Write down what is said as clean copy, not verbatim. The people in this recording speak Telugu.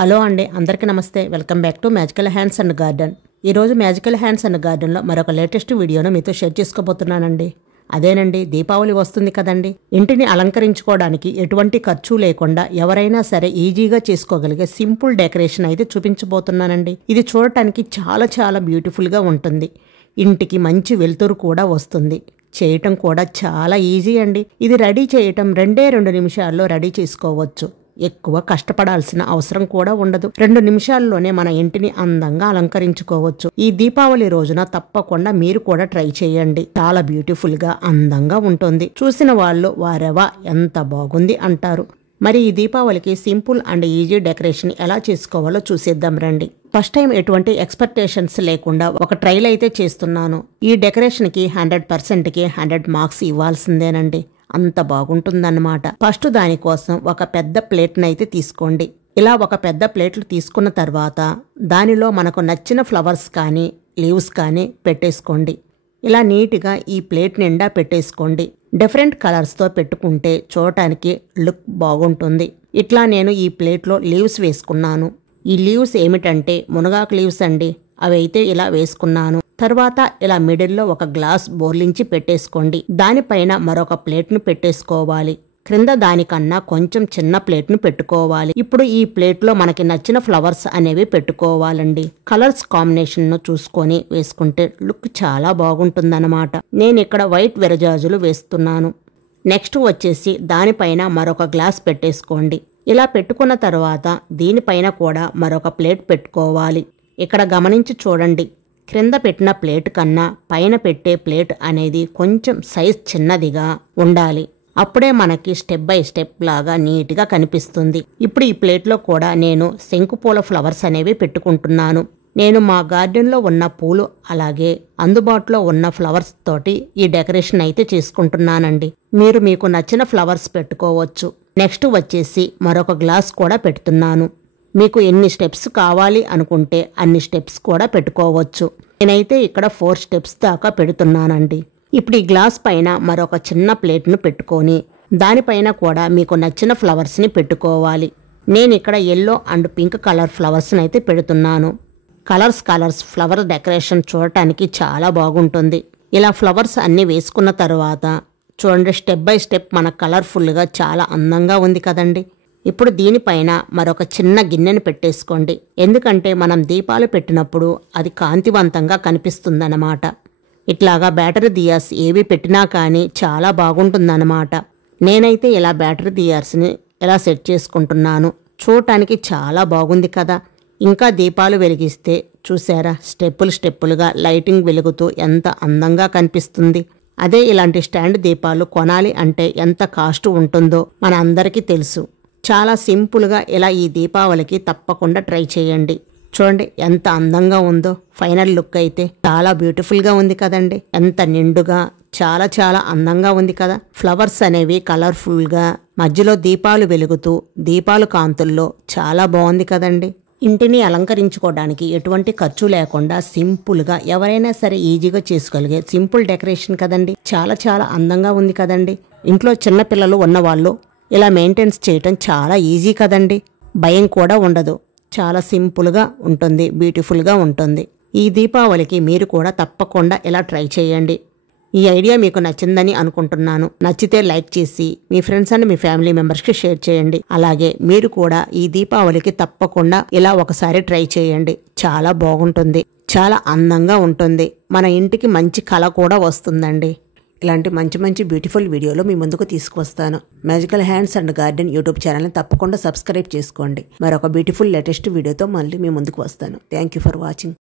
హలో అండి, అందరికీ నమస్తే. Welcome back to magical hands and garden. ఈరోజు మ్యాజికల్ హ్యాండ్స్ అండ్ గార్డెన్లో మరొక లేటెస్ట్ వీడియోను మీతో షేర్ చేసుకోబోతున్నానండి. అదేనండి, దీపావళి వస్తుంది కదండి. ఇంటిని అలంకరించుకోవడానికి ఎటువంటి ఖర్చు లేకుండా ఎవరైనా సరే ఈజీగా చేసుకోగలిగే సింపుల్ డెకరేషన్ అయితే చూపించబోతున్నానండి. ఇది చూడటానికి చాలా చాలా బ్యూటిఫుల్గా ఉంటుంది. ఇంటికి మంచి వెలుతురు కూడా వస్తుంది. చేయటం కూడా చాలా ఈజీ అండి. ఇది రెడీ చేయటం 2 నిమిషాల్లో రెడీ చేసుకోవచ్చు. ఎక్కువ కష్టపడాల్సిన అవసరం కూడా ఉండదు. 2 నిమిషాల్లోనే మన ఇంటిని అందంగా అలంకరించుకోవచ్చు. ఈ దీపావళి రోజున తప్పకుండా మీరు కూడా ట్రై చేయండి. చాలా బ్యూటిఫుల్ గా అందంగా ఉంటుంది. చూసిన వాళ్ళు వారెవా ఎంత బాగుంది అంటారు. మరి ఈ దీపావళికి సింపుల్ అండ్ ఈజీ డెకరేషన్ ఎలా చేసుకోవాలో చూసేద్దాం రండి. ఫస్ట్ టైం ఎటువంటి ఎక్స్పెక్టేషన్స్ లేకుండా ఒక ట్రైల్ అయితే చేస్తున్నాను. ఈ డెకరేషన్ కి 100%కి 100 మార్క్స్ ఇవ్వాల్సిందేనండి. అంత బాగుంటుందన్నమాట. ఫస్ట్ దానికోసం ఒక పెద్ద ప్లేట్ని అయితే తీసుకోండి. ఇలా ఒక పెద్ద ప్లేట్లు తీసుకున్న తర్వాత దానిలో మనకు నచ్చిన ఫ్లవర్స్ కానీ లీవ్స్ కానీ పెట్టేసుకోండి. ఇలా నీట్గా ఈ ప్లేట్ నిండా పెట్టేసుకోండి. డిఫరెంట్ కలర్స్తో పెట్టుకుంటే చూడటానికి లుక్ బాగుంటుంది. ఇట్లా నేను ఈ ప్లేట్లో లీవ్స్ వేసుకున్నాను. ఈ లీవ్స్ ఏమిటంటే మునగాకు లీవ్స్ అండి. అవి అయితే ఇలా వేసుకున్నాను. తర్వాత ఇలా మిడిల్లో ఒక గ్లాస్ బోర్లించి పెట్టేసుకోండి. దానిపైన మరొక ప్లేట్ను పెట్టేసుకోవాలి. క్రింద దానికన్నా కొంచెం చిన్న ప్లేట్ను పెట్టుకోవాలి. ఇప్పుడు ఈ ప్లేట్లో మనకి నచ్చిన ఫ్లవర్స్ అనేవి పెట్టుకోవాలండి. కలర్స్ కాంబినేషన్ ను చూసుకొని వేసుకుంటే లుక్ చాలా బాగుంటుందన్నమాట. నేను ఇక్కడ వైట్ విరజాజులు వేస్తున్నాను. నెక్స్ట్ వచ్చేసి దానిపైన మరొక గ్లాస్ పెట్టేసుకోండి. ఇలా పెట్టుకున్న తర్వాత దీనిపైన కూడా మరొక ప్లేట్ పెట్టుకోవాలి. ఇక్కడ గమనించి చూడండి. క్రింద పెట్టిన ప్లేట్ కన్నా పైన పెట్టే ప్లేట్ అనేది కొంచెం సైజ్ చిన్నదిగా ఉండాలి. అప్పుడే మనకి స్టెప్ బై స్టెప్ లాగా నీట్గా కనిపిస్తుంది. ఇప్పుడు ఈ ప్లేట్లో కూడా నేను శంకుపూల ఫ్లవర్స్ అనేవి పెట్టుకుంటున్నాను. నేను మా గార్డెన్లో ఉన్న పూలు అలాగే అందుబాటులో ఉన్న ఫ్లవర్స్ తోటి ఈ డెకరేషన్ అయితే చేసుకుంటున్నానండి. మీరు మీకు నచ్చిన ఫ్లవర్స్ పెట్టుకోవచ్చు. నెక్స్ట్ వచ్చేసి మరొక గ్లాస్ కూడా పెడుతున్నాను. మీకు ఎన్ని స్టెప్స్ కావాలి అనుకుంటే అన్ని స్టెప్స్ కూడా పెట్టుకోవచ్చు. నేనైతే ఇక్కడ 4 స్టెప్స్ దాకా పెడుతున్నానండి. ఇప్పుడు ఈ గ్లాస్ పైన మరొక చిన్న ప్లేట్ను పెట్టుకొని దానిపైన కూడా మీకు నచ్చిన ఫ్లవర్స్ని పెట్టుకోవాలి. నేను ఇక్కడ ఎల్లో అండ్ పింక్ కలర్ ఫ్లవర్స్ని అయితే పెడుతున్నాను. కలర్స్ ఫ్లవర్ డెకరేషన్ చూడటానికి చాలా బాగుంటుంది. ఇలా ఫ్లవర్స్ అన్నీ వేసుకున్న తర్వాత చూడండి, స్టెప్ బై స్టెప్ మన కలర్ఫుల్గా చాలా అందంగా ఉంది కదండి. ఇప్పుడు దీనిపైన మరొక చిన్న గిన్నెను పెట్టేసుకోండి. ఎందుకంటే మనం దీపాలు పెట్టినప్పుడు అది కాంతివంతంగా కనిపిస్తుందన్నమాట. ఇట్లాగా బ్యాటరీ దియాస్ ఏవి పెట్టినా కానీ చాలా బాగుంటుందన్నమాట. నేనైతే ఇలా బ్యాటరీ దియాస్ని ఇలా సెట్ చేసుకుంటున్నాను. చూడటానికి చాలా బాగుంది కదా. ఇంకా దీపాలు వెలిగిస్తే చూసారా, స్టెప్పులుగా లైటింగ్ వెలుగుతూ ఎంత అందంగా కనిపిస్తుంది. అదే ఇలాంటి స్టాండ్ దీపాలు కొనాలి అంటే ఎంత కాస్ట్ ఉంటుందో మన అందరికీ తెలుసు. చాలా సింపుల్గా ఇలా ఈ దీపావళికి తప్పకుండా ట్రై చేయండి. చూడండి ఎంత అందంగా ఉందో. ఫైనల్ లుక్ అయితే చాలా బ్యూటిఫుల్గా ఉంది కదండి. ఎంత నిండుగా చాలా చాలా అందంగా ఉంది కదా. ఫ్లవర్స్ అనేవి కలర్ఫుల్గా మధ్యలో దీపాలు వెలుగుతూ దీపాలు కాంతుల్లో చాలా బాగుంది కదండి. ఇంటిని అలంకరించుకోవడానికి ఎటువంటి ఖర్చు లేకుండా సింపుల్గా ఎవరైనా సరే ఈజీగా చేసుకోగలిగే సింపుల్ డెకరేషన్ కదండి. చాలా చాలా అందంగా ఉంది కదండి. ఇంట్లో చిన్న పిల్లలు ఉన్నవాళ్ళు ఇలా మెయింటైన్స్ చేయటం చాలా ఈజీ కదండి. భయం కూడా ఉండదు. చాలా సింపుల్గా ఉంటుంది, బ్యూటిఫుల్గా ఉంటుంది. ఈ దీపావళికి మీరు కూడా తప్పకుండా ఇలా ట్రై చేయండి. ఈ ఐడియా మీకు నచ్చిందని అనుకుంటున్నాను. నచ్చితే లైక్ చేసి మీ ఫ్రెండ్స్ అండ్ మీ ఫ్యామిలీ మెంబర్స్కి షేర్ చేయండి. అలాగే మీరు కూడా ఈ దీపావళికి తప్పకుండా ఇలా ఒకసారి ట్రై చేయండి. చాలా బాగుంటుంది, చాలా అందంగా ఉంటుంది. మన ఇంటికి మంచి కళ కూడా వస్తుందండి. ఇలాంటి మంచి బ్యూటిఫుల్ వీడియోలు మీ ముందుకు తీసుకువస్తాను. Magical hands and garden YouTube ఛానల్ని తప్పకుండా సబ్స్క్రైబ్ చేసుకోండి. మరొక బ్యూటిఫుల్ లేటెస్ట్ వీడియోతో మళ్ళీ మీ ముందుకు వస్తాను. Thank you for watching.